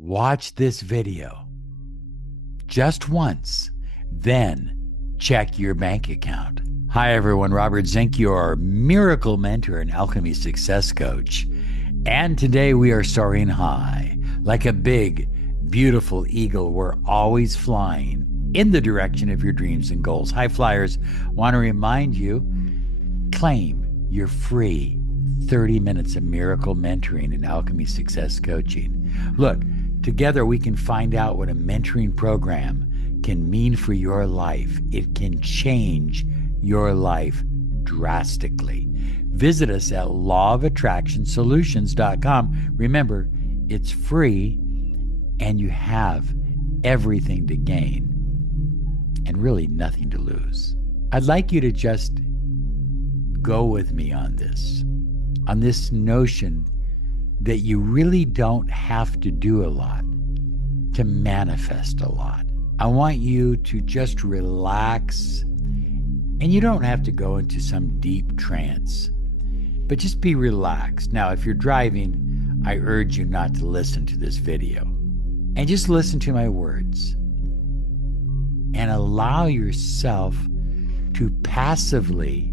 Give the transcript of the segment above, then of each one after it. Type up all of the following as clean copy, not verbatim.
Watch this video just once, then check your bank account. Hi, everyone. Robert Zink, your miracle mentor and alchemy success coach. And today we are soaring high. Like a big, beautiful eagle, we're always flying in the direction of your dreams and goals. High flyers, want to remind you, claim your free 30 minutes of miracle mentoring and alchemy success coaching. Look, together we can find out what a mentoring program can mean for your life. It can change your life drastically. Visit us at lawofattractionsolutions.com. Remember, it's free and you have everything to gain and really nothing to lose. I'd like you to just go with me on this notion that you really don't have to do a lot to manifest a lot. I want you to just relax, and you don't have to go into some deep trance, but just be relaxed. Now, if you're driving, I urge you not to listen to this video and just listen to my words and allow yourself to passively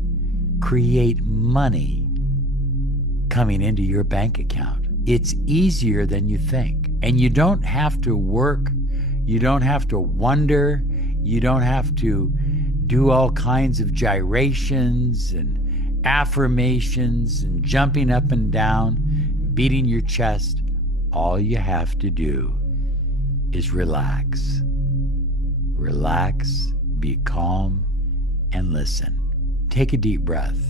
create money coming into your bank account. It's easier than you think. And you don't have to work. You don't have to wonder. You don't have to do all kinds of gyrations and affirmations and jumping up and down, beating your chest. All you have to do is relax. Relax, be calm, and listen. Take a deep breath.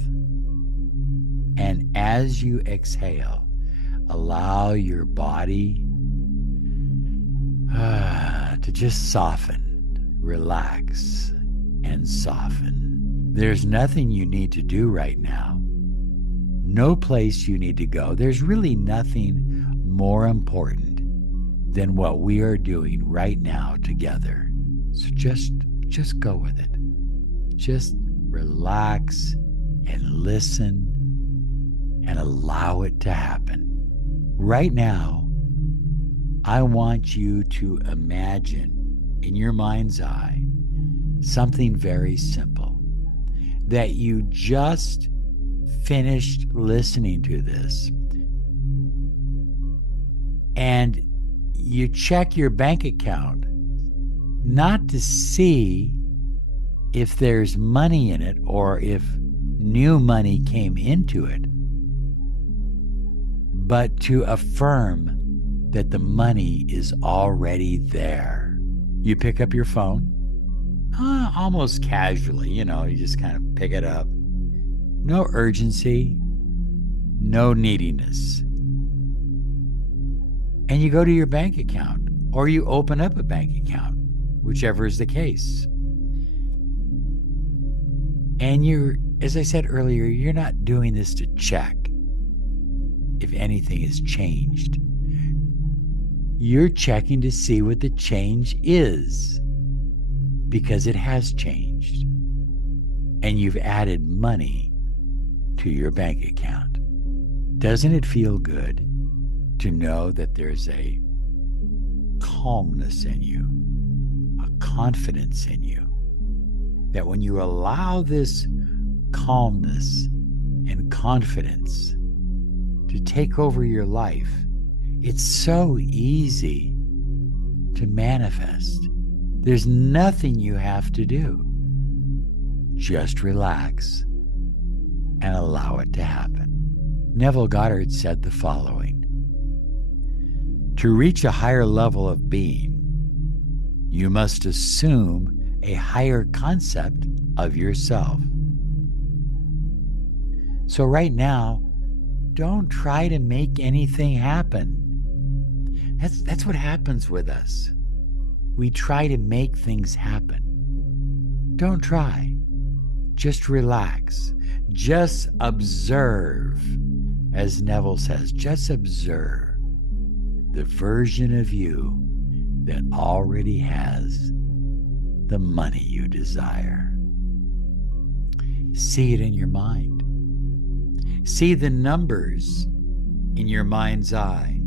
And as you exhale, allow your body to just soften, relax, and soften. There's nothing you need to do right now. No place you need to go. There's really nothing more important than what we are doing right now together. So just go with it. Just relax and listen and allow it to happen. Right now, I want you to imagine in your mind's eye something very simple, that you just finished listening to this and you check your bank account, not to see if there's money in it or if new money came into it, but to affirm that the money is already there. You pick up your phone, almost casually, you just kind of pick it up. No urgency, no neediness. And you go to your bank account, or you open up a bank account, whichever is the case. And as I said earlier, you're not doing this to check if anything has changed. You're checking to see what the change is, because it has changed. And you've added money to your bank account. Doesn't it feel good to know that there's a calmness in you, a confidence in you, that when you allow this calmness and confidence to take over your life, it's so easy to manifest. There's nothing you have to do. Just relax and allow it to happen. Neville Goddard said the following: to reach a higher level of being, you must assume a higher concept of yourself. So right now, don't try to make anything happen. That's what happens with us. We try to make things happen. Don't try. Just relax. Just observe. As Neville says, just observe the version of you that already has the money you desire. See it in your mind. See the numbers in your mind's eye.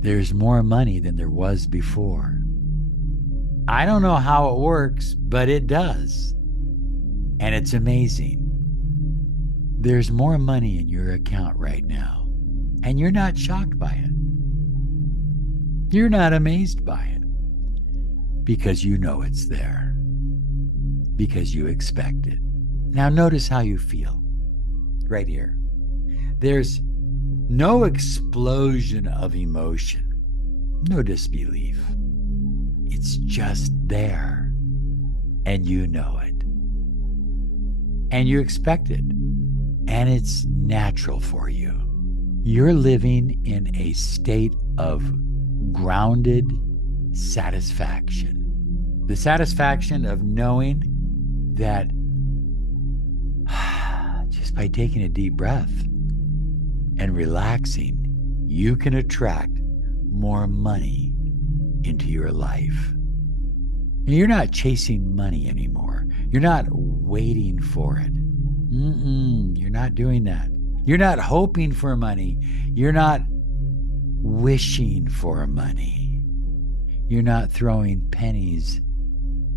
There's more money than there was before. I don't know how it works, but it does. And it's amazing. There's more money in your account right now, and you're not shocked by it. You're not amazed by it because you know it's there, because you expect it. Now, notice how you feel right here. There's no explosion of emotion, no disbelief. It's just there, and you know it. And you expect it, and it's natural for you. You're living in a state of grounded satisfaction. The satisfaction of knowing that just by taking a deep breath and relaxing, you can attract more money into your life. And you're not chasing money anymore. You're not waiting for it. You're not doing that. You're not hoping for money. You're not wishing for money. You're not throwing pennies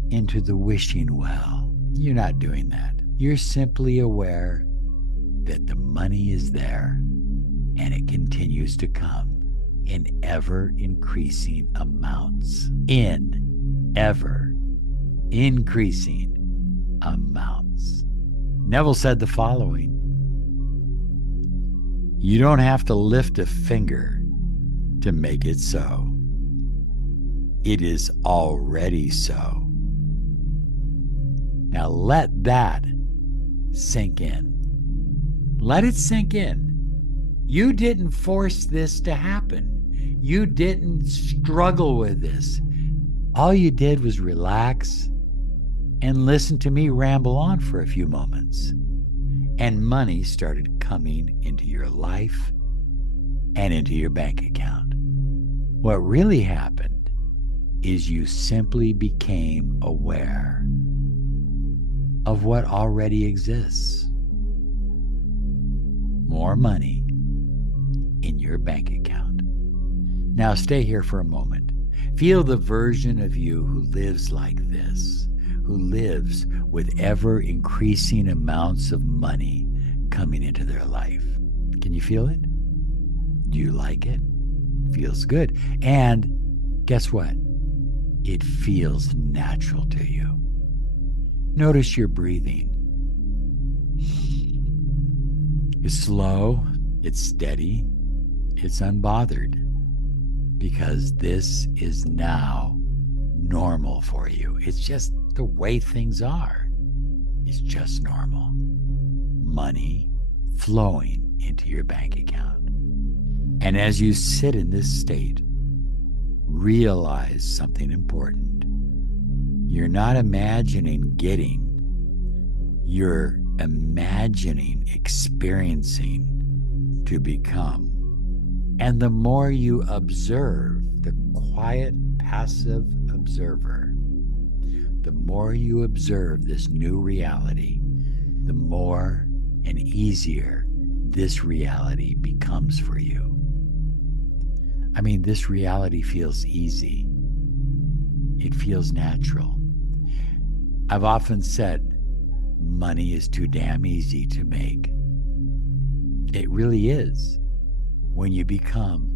into the wishing well. You're not doing that. You're simply aware that the money is there and it continues to come in ever increasing amounts. In ever increasing amounts. Neville said the following: you don't have to lift a finger to make it so. It is already so. Now let that sink in. Let it sink in. You didn't force this to happen. You didn't struggle with this. All you did was relax and listen to me ramble on for a few moments. And money started coming into your life and into your bank account. What really happened is you simply became aware of what already exists. More money in your bank account. Now stay here for a moment. Feel the version of you who lives like this, who lives with ever increasing amounts of money coming into their life. Can you feel it? Do you like it? Feels good. And guess what? It feels natural to you. Notice your breathing. It's slow, it's steady, it's unbothered, because this is now normal for you. It's just the way things are. It's just normal. Money flowing into your bank account. And as you sit in this state, realize something important. You're not imagining getting, you're imagining experiencing to become. And the more you observe, the quiet, passive observer, the more you observe this new reality, the more and easier this reality becomes for you. I mean, this reality feels easy. It feels natural. I've often said, money is too damn easy to make. It really is when you become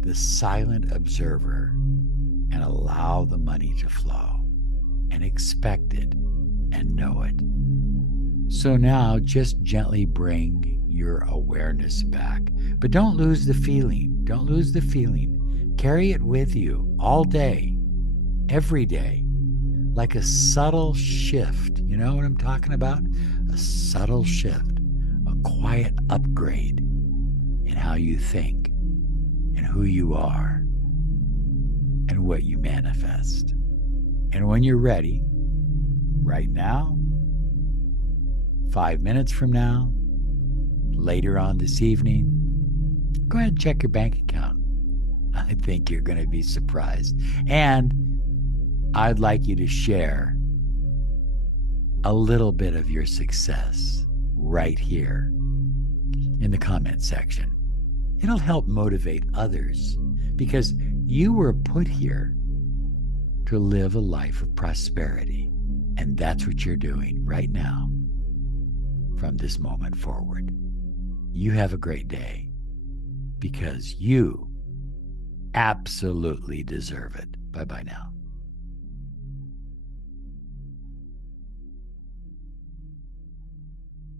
the silent observer and allow the money to flow and expect it and know it. So now just gently bring your awareness back, but don't lose the feeling. Don't lose the feeling. Carry it with you all day, every day, like a subtle shift. You know what I'm talking about? A subtle shift, a quiet upgrade in how you think and who you are and what you manifest. And when you're ready, right now, 5 minutes from now, later on this evening, go ahead and check your bank account. I think you're going to be surprised. And I'd like you to share a little bit of your success right here in the comment section. It'll help motivate others because you were put here to live a life of prosperity. And that's what you're doing right now from this moment forward. You have a great day because you absolutely deserve it. Bye-bye now.